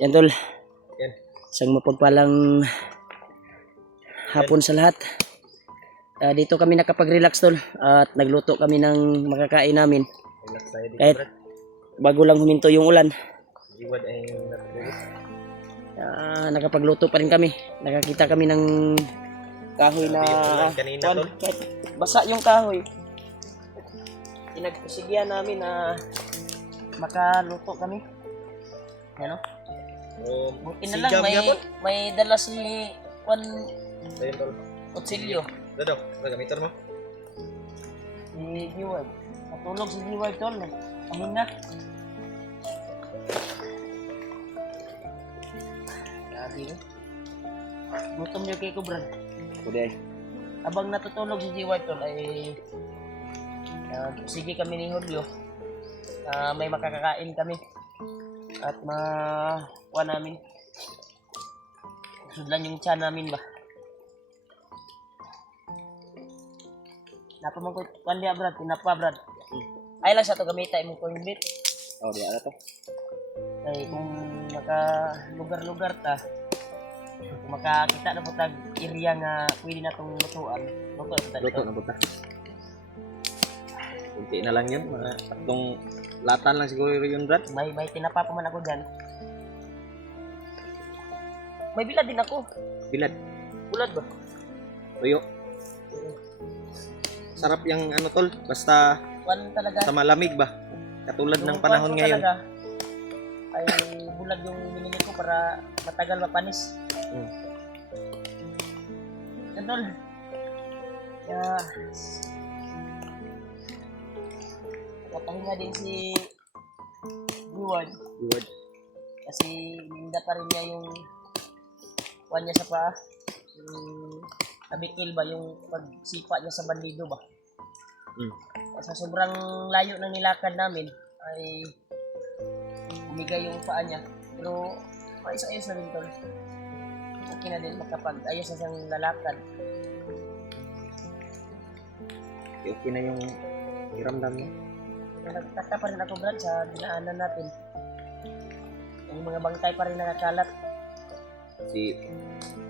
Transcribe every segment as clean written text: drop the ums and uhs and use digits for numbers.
Yan tol. Yan. Isang mapagpalang hapon sa lahat. Dito kami nakapag-relax tol at nagluto kami ng makakain namin. Relax tayo dito, Kahit Brad. bago lang huminto yung ulan. Iwad ay natutulog. Nakapagluto pa rin kami. Nakakita kami ng kahoy na Yung ulan kanina, Juan, tol. kahit basa yung kahoy. Pinagpasigyan namin na makaluto kami. Ano? O, Buti na lang sigam yapon. may dala si Juan Ayun, tol. Otsilio. Dado, gagamitan mo. Si Giwag. Natulog si Giwag tol. Amin na. Grabe yun. Gutom niyo kay Kubran. Kuday. Abang natutulog si Giwag tol ay sige kami ni Julio. May makakakain kami. At makuha namin. Sudlan yung tiyan namin ba? Napaman ko Brad, tinapa Brad. Ay lang sa to gamita imong coin bit. Oh, di ano to? Kay kung maka lugar-lugar ta, kung makakita na po tag area nga pwede na tong lutuan. Luto na buta. Kunti na lang yun. Mga tatlong latan lang siguro yun, Brad. May tinapa pa man ako diyan. May bilad din ako. Bilad. Bulad ba? Tuyo. Sarap yung ano, tol. Basta Kuan talaga. sa malamig ba? Katulad ng Yung panahon kuwan ko ngayon. talaga, ay bulag yung binili ko para matagal mapanis. Hmm. Ganun. Yeah. Nakapahinga din si Biward Good. kasi ninda pa rin niya yung kuwan niya sa paa. Yung abikil ba, yung pagsipa niya sa bandido ba. Sa sobrang layo ng nilakad namin ay umigay yung paa niya. Pero maayos-ayos na rin tol. Okay na din makapag-ayos na siyang lalakad. Okay na yung iramdam niya. Nagtaka pa rin ako Brad sa dinaanan natin. Yung mga bangkay pa rin nakakalat. Si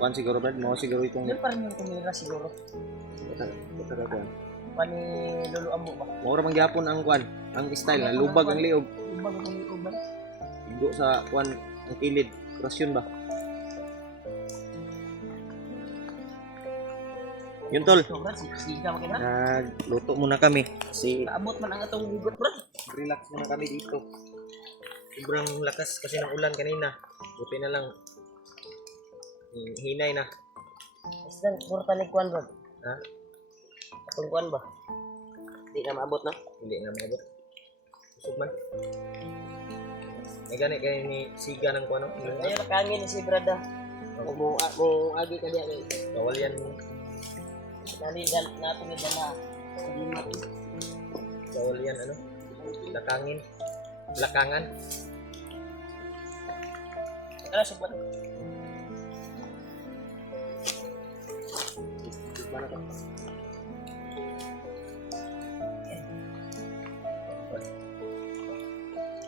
Juan siguro, Brad. Mo siguro itong Yun pa rin yung tumira siguro. Juan. Kuwan ni Lolo Ambo ba? Mura man gyapon ang Juan. Ang style na lubag ang liog. Lubag ang liog ba? Igo sa Juan ang kilid. Krasyon ba? Yun, tol. So Brad, siga mo kina. Nagluto muna kami. Kasi Naabot man ang atong hugot Brad. relax muna kami dito. Sobrang lakas kasi ng ulan kanina. Buti na lang. Hinay na. Isang kurta ni Kuwan Brad. Ha? Atong Kuwan ba? Di na maabot na. Hindi na maabot. Susog man. May gani kayo ni Siga ng kuano. Ayun nakangin si Brad ah. Mo agi ka diya kay Bawal yan. dali natin ida na. Bawal yan ano. Lakangin. Lakangan. Ano subat? Mana ka?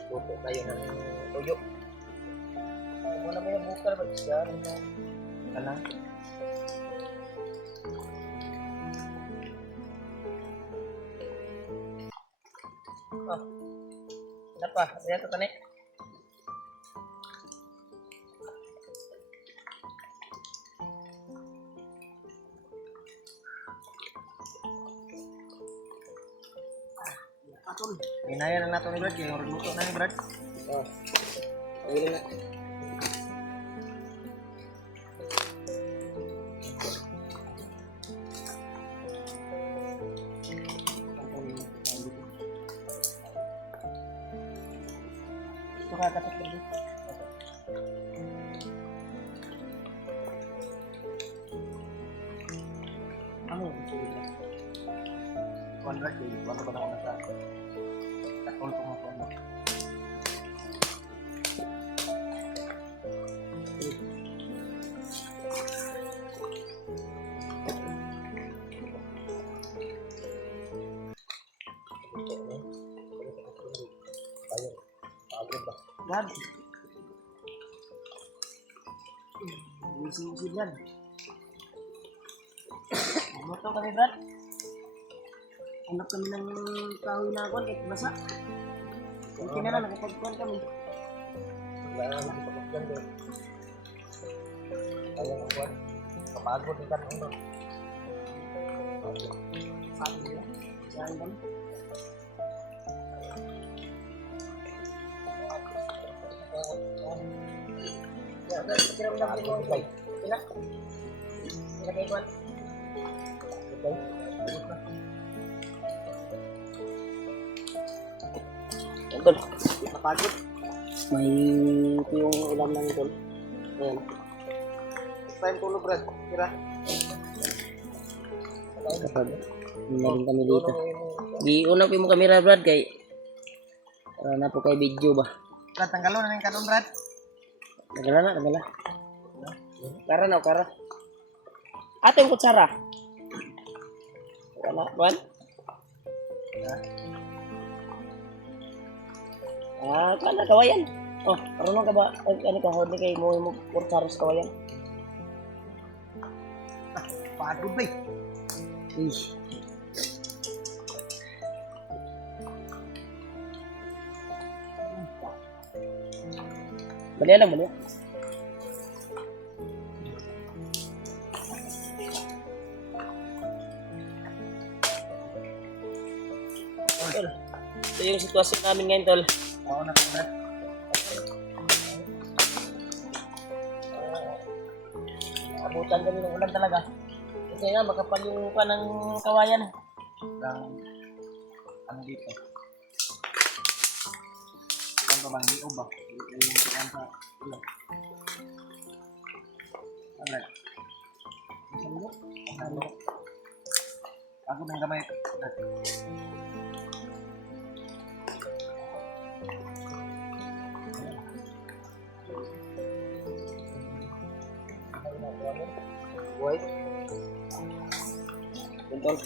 Luto tayo ng tuyo. Mo na may bukal ba siya? Ano? Oh. Kenapa? Lihat tuh nih. Hinaya na nato ni Brad, yung luto na ni Brad. Oh. Ayun na. Ito ka dapat Brad. Ano? Konrad, wala ba na sa takol ko mo ano. Ayun. Pagod ba? Brad, Busy Brad. Moto kami Brad. Hanap kami ng kahoy na ako, kahit basa. Okay na lang, nakapagkuhan kami. Wala na lang sa pagkan doon. Kaya ang buwan. Kapagod din ka ng uno. Sabi nila, saan kami? Kira mo lang din mo. Kila? Kila kayo kuhan? Tol, napagod. May ito yung ulam namin tol. Ayan. Time tulog, Brad. Kira. Kapag naling kami dito. Di una ko yung kamera Brad kay na po kay video ba. Brad, tanggalon na yung kanon, Brad. Nagala. Kara na, kara. Ate yung kutsara. Wala, Juan? Kana kawayan. Oh, marunong ka ba? Ano ka, hodi kay mo kutsara sa kawayan? Pagod ba eh. Ih. Bali lang, bali. Tol, ito yung sitwasyon namin ngayon, Tol. Oo na, Brad. Abutan kami ng ulan talaga. Kasi nga, makapal yung pa ng kawayan. Ano dito? Ano ba bang liog ba? Yung sa ulo. Ano? Ano? Ako ng gamay. Buhay. Yun, Tol.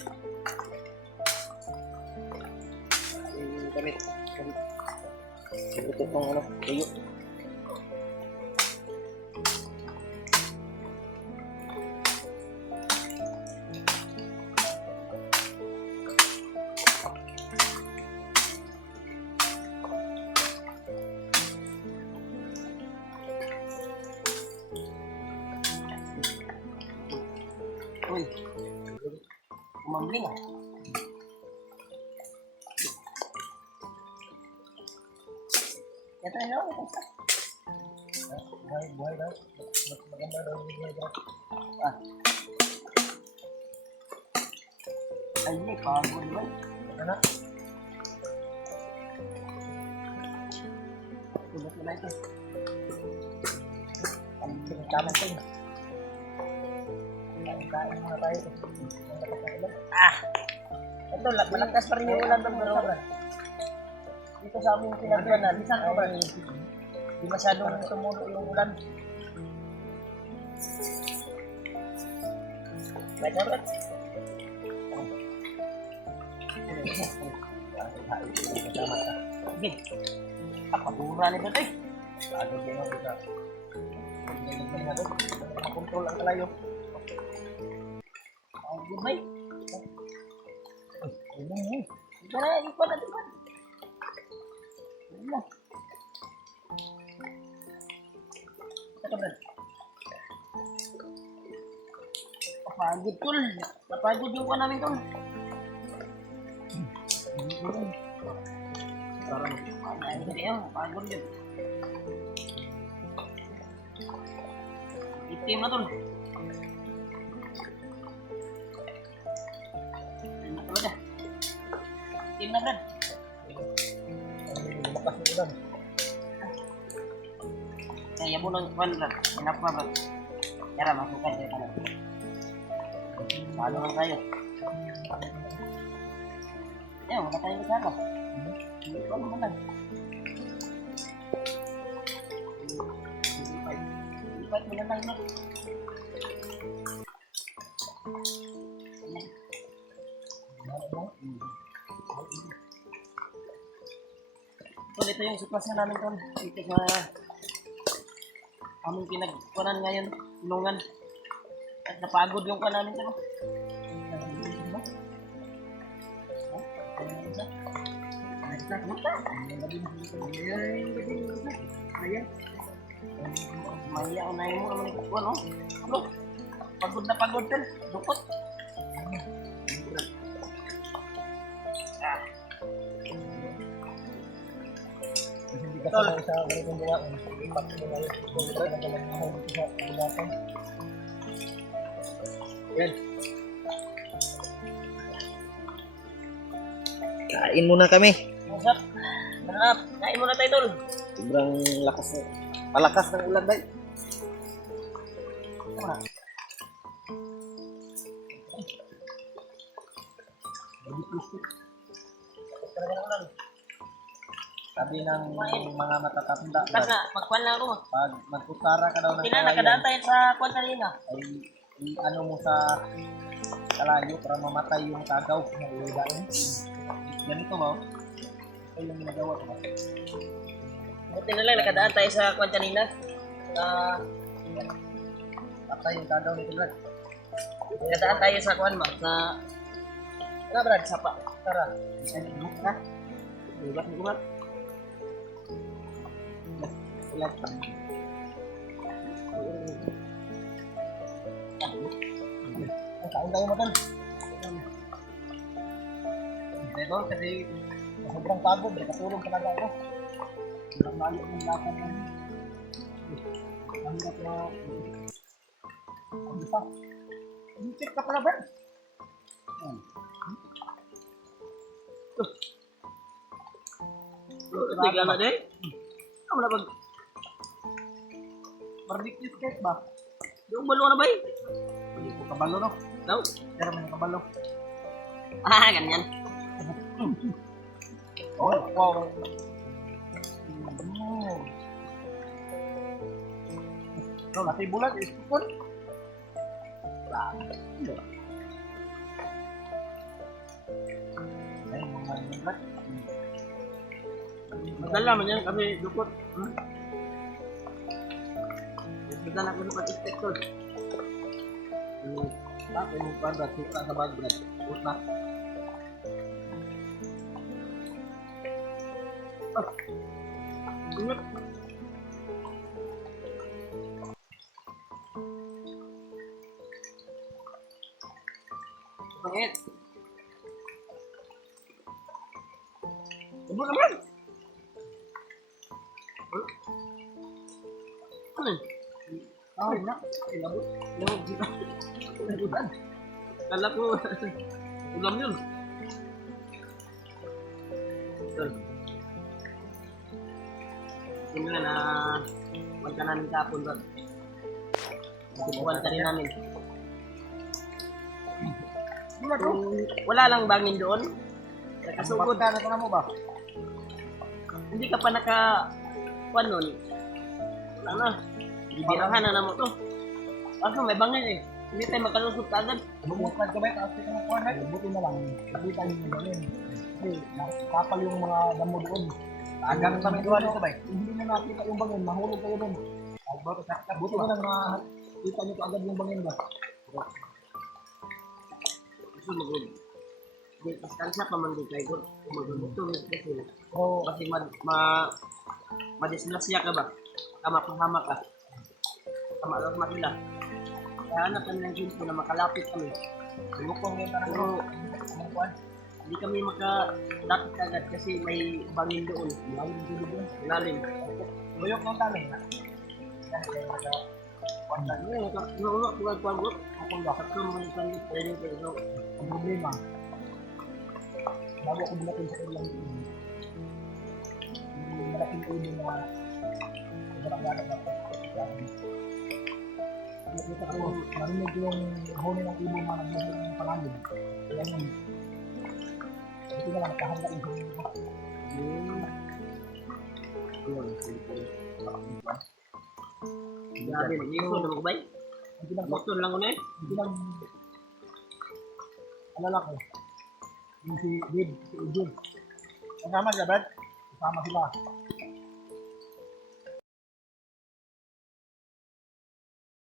Gamit. Ito ng ano, tuyo. Uy, kumambling ah. Ito yun, ito sa. Buhay daw. Mas maganda daw yung buhay daw. Ah. Ay, hindi, pagod naman. Ano? Tulot na ito. Ang pinagkaman ko yun. Kain muna tayo. Ah! Ito, malakas pa rin yung ulan doon, bro. Dito sa aming pinagdanan, ay di masyadong tumulo yung ulan. Baik, Brad. Sige. Pakabura nito, Tay. Ano din ako sa pagkain na doon. Makontrol ang kalayo. Ang gumay. Ano mo? Ika na, ikaw na, diba? Ano? Ito, Brad. Napagod, Tol. Napagod yung pa namin, Tol. Parang Ay, hindi yun. Napagod yun. Itim na, Tol. Ano talaga? Itim na, Brad. lumakas yung ulan. Kaya mo nang kwan, Brad. Hanap pa, Brad. Tara, masukan kayo tayo. Paano lang tayo? Ayaw, wala tayo kasama. Hindi ko naman lang. Lipat mo na lang, Brad. Tol, ito yung sitwasyon namin, Tol. Dito sa aming pinagkunan ngayon, tulungan. At napagod yung kunan namin ito. Maya na mo naman ito, no? Ano? Pagod na pagod din. Dukot. Hindi ka sa isa ganito kung gawa. Impact mo na yun. Kung ito na lang ako dito sa bulatan. Yan. Kain muna kami. Masap. Masap. Kain muna tayo, tol. Sobrang lakas na. Palakas ng ulan, day. Sabi ng mga matatanda, Kasi na, magkuhan lang ako. pag magkusara ka daw ng Tina, nakadaan tayo sa kuwan kanina. ay ano mo sa kalayo para mamatay yung kagaw na ulidain. Ganito ba? Ito yung ginagawa ko. Buti na lang, nakadaan tayo sa kuwan kanina. Patay yung kagaw nito, Brad. Nakadaan tayo sa kuwan ba? Sa... Ano, Brad? Sapa. Tara. Ay, ha? Bulat mo bulat. Ulat. Kain tayo mo, Tol. Ito, kasi sobrang pagod. Katulong talaga ako. Ang layo ng lakad ng ang hirap na ano pa? Check ka pala, Brad. Tigla na din. Ano na pag... Barbecue cake ba? Yung balo na ba eh? Hindi ko kabalo, no? No? Pero may kabalo. Ah, ganyan. Oh, wow. No, nasi bulan, ispukon. Ay, mga naglat. Magdala man yan kasi dukot. Magdala ko sa pag-istek tol. Bakit yung panda, suka sa bag, Brad? Ut na. Ingat. Pangit. Tunggu naman. Ano? Ay, na. Ay, labot. Labot dito. Labutan. Kala ko ulam yun. Ito. Yun nga na wanta namin kapon doon. Wanta rin namin. Wala lang bangin doon. Nakasugod. Ka na mo ba? Hindi ka pa naka... Kuan nun. Wala na. Bibirahan na naman to. Kaso may bangin eh. Hindi tayo makalusot agad. Bumukad ka ba? Tapos ito ng kuwan na. Buti na lang. Nakita niyo yung ganun. Kasi nakapal yung mga damo doon. Agang kami doon ito ba? Hindi mo nakita yung bangin. Mahulog kayo doon. Buti na lang nakita niyo agad yung bangin ba? Gusto mo good. Distansya pa man din kayo good. Magbuto kasi. Oo. Kasi madislasya ka ba? Hamak ka. Tama lang makila. Kaya hanap kami ng ginto na makalapit kami. Lukong yun na Pero hindi kami makalapit agad kasi may bangin doon. Lalim dito doon. Lalim. Buyok ng tali. Ano, pagod. Ako bakit ka mo yung kanil training pero Ang problema, bago ako bulatin sa ilang malaking ulo na nagkakalat na nakita ko, narinig yung huni ng ibo mga nagbibig ng pangalim. Kaya yun, ito na lang, nakahanda yung huni ko. grabe mag-iso na magbay. Hindi lang, Motor lang ulit. hindi lang, alala ko, yung si Dave, si Ujul. Kasama sila, Brad? Kasama sila.